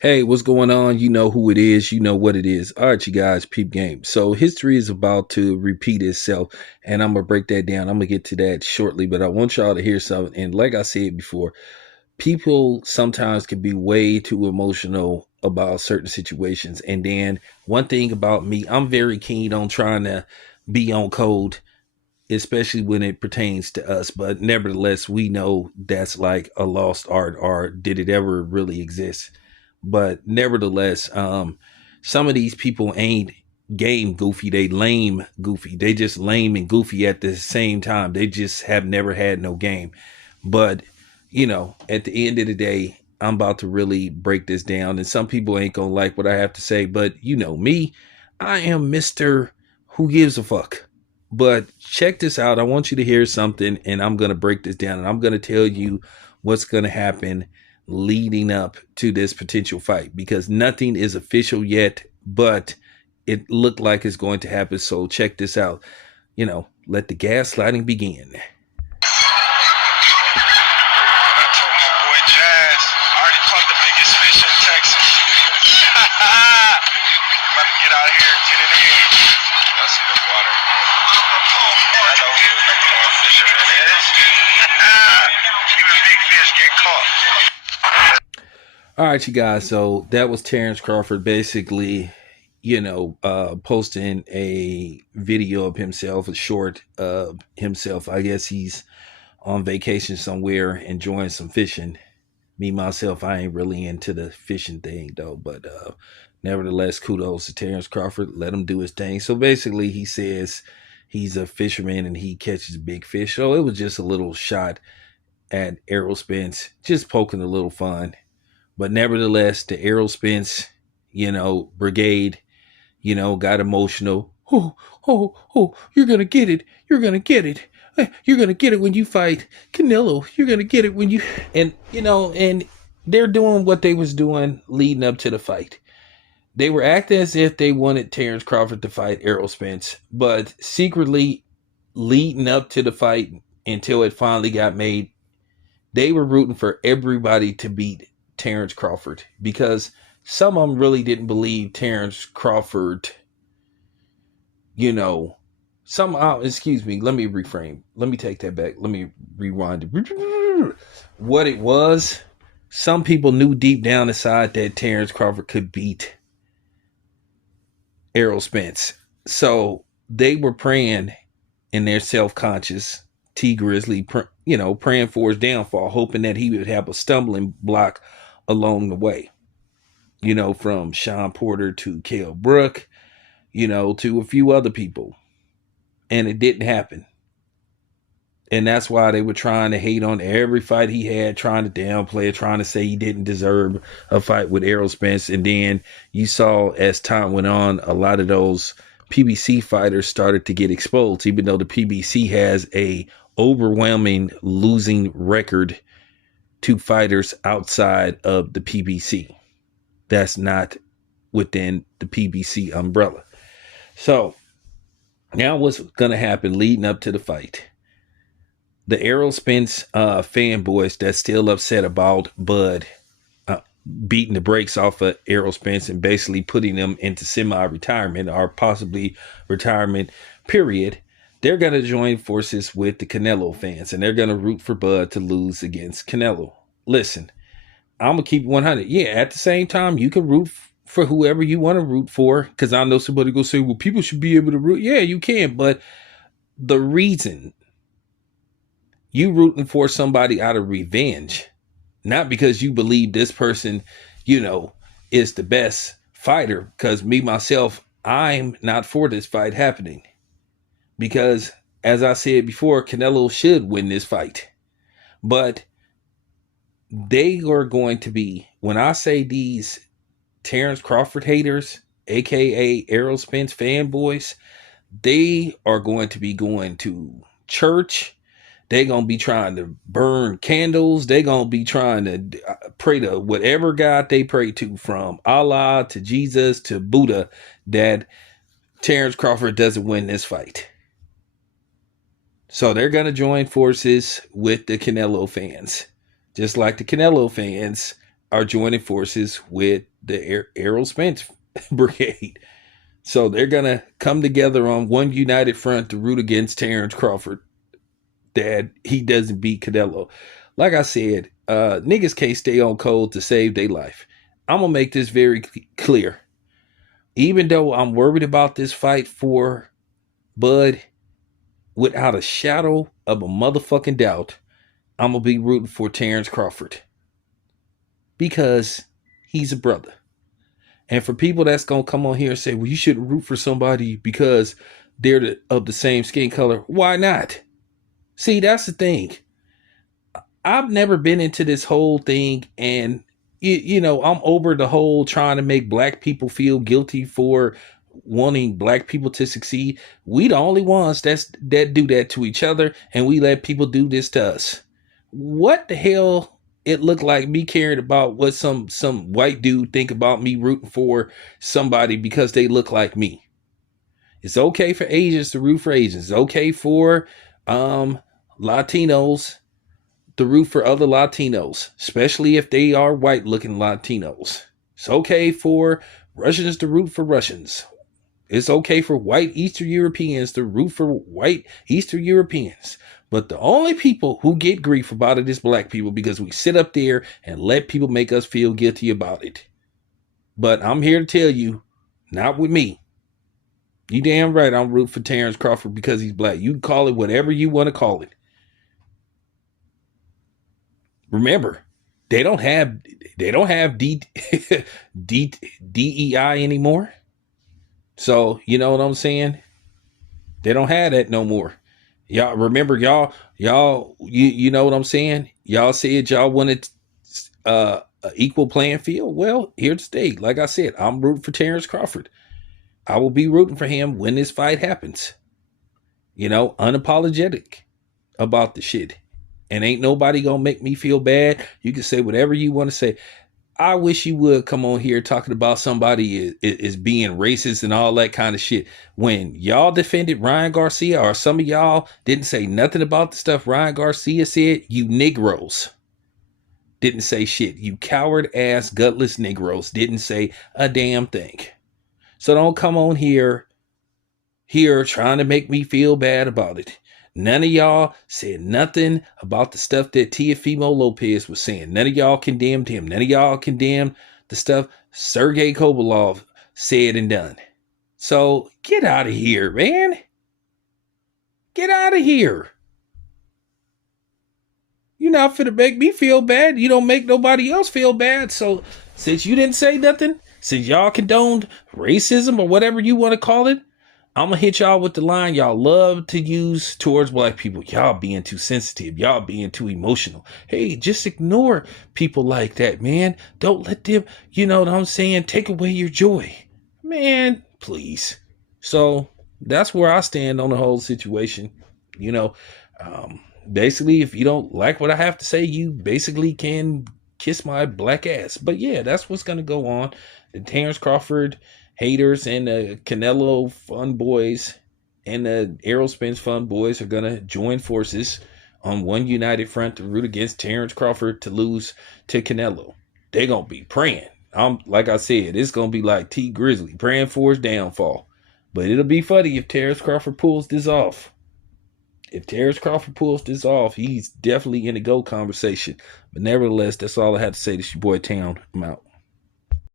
Hey, what's going on? You know who it is. You know what it is. All right, you guys, peep game. So history is about to repeat itself, and I'm gonna break that down. I'm gonna get to that shortly, but I want y'all to hear something. And like I said before, people sometimes can be way too emotional about certain situations. And then one thing about me, I'm very keen on trying to be on code, especially when it pertains to us. But nevertheless, we know that's like a lost art, or did it ever really exist? But nevertheless, some of these people ain't game goofy, they lame goofy. They just lame and goofy at the same time. They just have never had no game. But at the end of the day, I'm about to really break this down, and some people ain't gonna like what I have to say, but you know me, I am Mr. Who gives a fuck. But check this out. I want you to hear something, and I'm gonna break this down, and I'm gonna tell you what's gonna happen leading up to this potential fight, because nothing is official yet, but it looked like it's going to happen. So check this out. Let the gaslighting begin. I told my boy Jazz, I already caught the biggest fish in Texas. About to get out of here and get it in. Y'all see the water? I know who the number one fisherman is. Even big fish get caught. All right, you guys. So that was Terrence Crawford basically, posting a video of himself, a short of himself. I guess he's on vacation somewhere enjoying some fishing. Me, myself, I ain't really into the fishing thing though, but nevertheless, kudos to Terrence Crawford. Let him do his thing. So basically, he says he's a fisherman and he catches big fish. So it was just a little shot at Errol Spence, just poking a little fun. But nevertheless, the Errol Spence, brigade, got emotional. Oh, you're gonna get it. You're gonna get it. You're gonna get it when you fight Canelo. You're gonna get it when you and they're doing what they was doing leading up to the fight. They were acting as if they wanted Terrence Crawford to fight Errol Spence, but secretly leading up to the fight until it finally got made, they were rooting for everybody to beat Terrence Crawford, because some of them really didn't believe Terrence Crawford, you know, excuse me, let me reframe. Let me take that back. Let me rewind it. What it was, some people knew deep down inside that Terrence Crawford could beat Errol Spence. So they were praying in their self-conscious T Grizzly, praying for his downfall, hoping that he would have a stumbling block along the way. From Sean Porter to Cale Brook, to a few other people. And it didn't happen. And that's why they were trying to hate on every fight he had, trying to downplay it, trying to say he didn't deserve a fight with Errol Spence. And then you saw as time went on, a lot of those PBC fighters started to get exposed, even though the PBC has a overwhelming losing record to fighters outside of the PBC. That's not within the PBC umbrella. So now what's going to happen leading up to the fight? The Errol Spence fanboys that's still upset about Bud beating the brakes off of Errol Spence and basically putting them into semi-retirement or possibly retirement period, they're going to join forces with the Canelo fans, and they're going to root for Bud to lose against Canelo. Listen, I'm going to keep 100. Yeah, at the same time, you can root for whoever you want to root for, because I know somebody going to say, well, people should be able to root. Yeah, you can, but the reason you rooting for somebody out of revenge, not because you believe this person, is the best fighter. Because me, myself, I'm not for this fight happening. Because, as I said before, Canelo should win this fight. But they are going to be, when I say these Terrence Crawford haters, aka Errol Spence fanboys, they are going to be going to church. They're going to be trying to burn candles. They're going to be trying to pray to whatever God they pray to, from Allah to Jesus to Buddha, that Terrence Crawford doesn't win this fight. So they're going to join forces with the Canelo fans. Just like the Canelo fans are joining forces with the Errol Spence Brigade. So they're gonna come together on one united front to root against Terrence Crawford that he doesn't beat Canelo. Like I said, niggas can't stay on cold to save their life. I'm gonna make this very clear. Even though I'm worried about this fight for Bud, without a shadow of a motherfucking doubt, I'm gonna be rooting for Terrence Crawford because he's a brother. And for people that's gonna come on here and say, "Well, you shouldn't root for somebody because they're of the same skin color," why not? See, that's the thing. I've never been into this whole thing, and I'm over the whole trying to make black people feel guilty for wanting black people to succeed. We the only ones that do that to each other, and we let people do this to us. What the hell? It looked like me caring about what some white dude think about me rooting for somebody because they look like me. It's okay for Asians to root for Asians. It's okay for Latinos to root for other Latinos, especially if they are white looking Latinos. It's okay for Russians to root for Russians. It's okay for white Eastern Europeans to root for white Eastern Europeans. But the only people who get grief about it is black people because we sit up there and let people make us feel guilty about it. But I'm here to tell you, not with me. You damn right I'm rooting for Terrence Crawford because he's black. You can call it whatever you want to call it. Remember, they don't have DEI anymore. So, you know what I'm saying? They don't have that no more. Y'all remember you know what I'm saying? Y'all said y'all wanted an equal playing field. Well, here to stay. Like I said, I'm rooting for Terrence Crawford. I will be rooting for him when this fight happens. Unapologetic about the shit. And ain't nobody gonna make me feel bad. You can say whatever you want to say. I wish you would come on here talking about somebody is being racist and all that kind of shit. When y'all defended Ryan Garcia, or some of y'all didn't say nothing about the stuff Ryan Garcia said, you Negroes didn't say shit. You coward ass gutless Negroes didn't say a damn thing. So don't come on here trying to make me feel bad about it. None of y'all said nothing about the stuff that Teofimo Lopez was saying. None of y'all condemned him. None of y'all condemned the stuff Sergey Kovalov said and done. So get out of here, man. Get out of here. You're not finna make me feel bad. You don't make nobody else feel bad. So since you didn't say nothing, since y'all condoned racism or whatever you want to call it, I'm going to hit y'all with the line y'all love to use towards black people. Y'all being too sensitive. Y'all being too emotional. Hey, just ignore people like that, man. Don't let them, you know what I'm saying, take away your joy. Man, please. So that's where I stand on the whole situation. Basically, if you don't like what I have to say, you basically can kiss my black ass. But yeah, that's what's going to go on. The Terrence Crawford haters and the Canelo fun boys and the Errol Spence fun boys are gonna join forces on one united front to root against Terrence Crawford to lose to Canelo. They're gonna be praying. Like I said, it's gonna be like T Grizzly praying for his downfall. But it'll be funny if Terrence Crawford pulls this off. If Terrence Crawford pulls this off, he's definitely in the GOAT conversation. But nevertheless, that's all I have to say. This your boy Town. I'm out.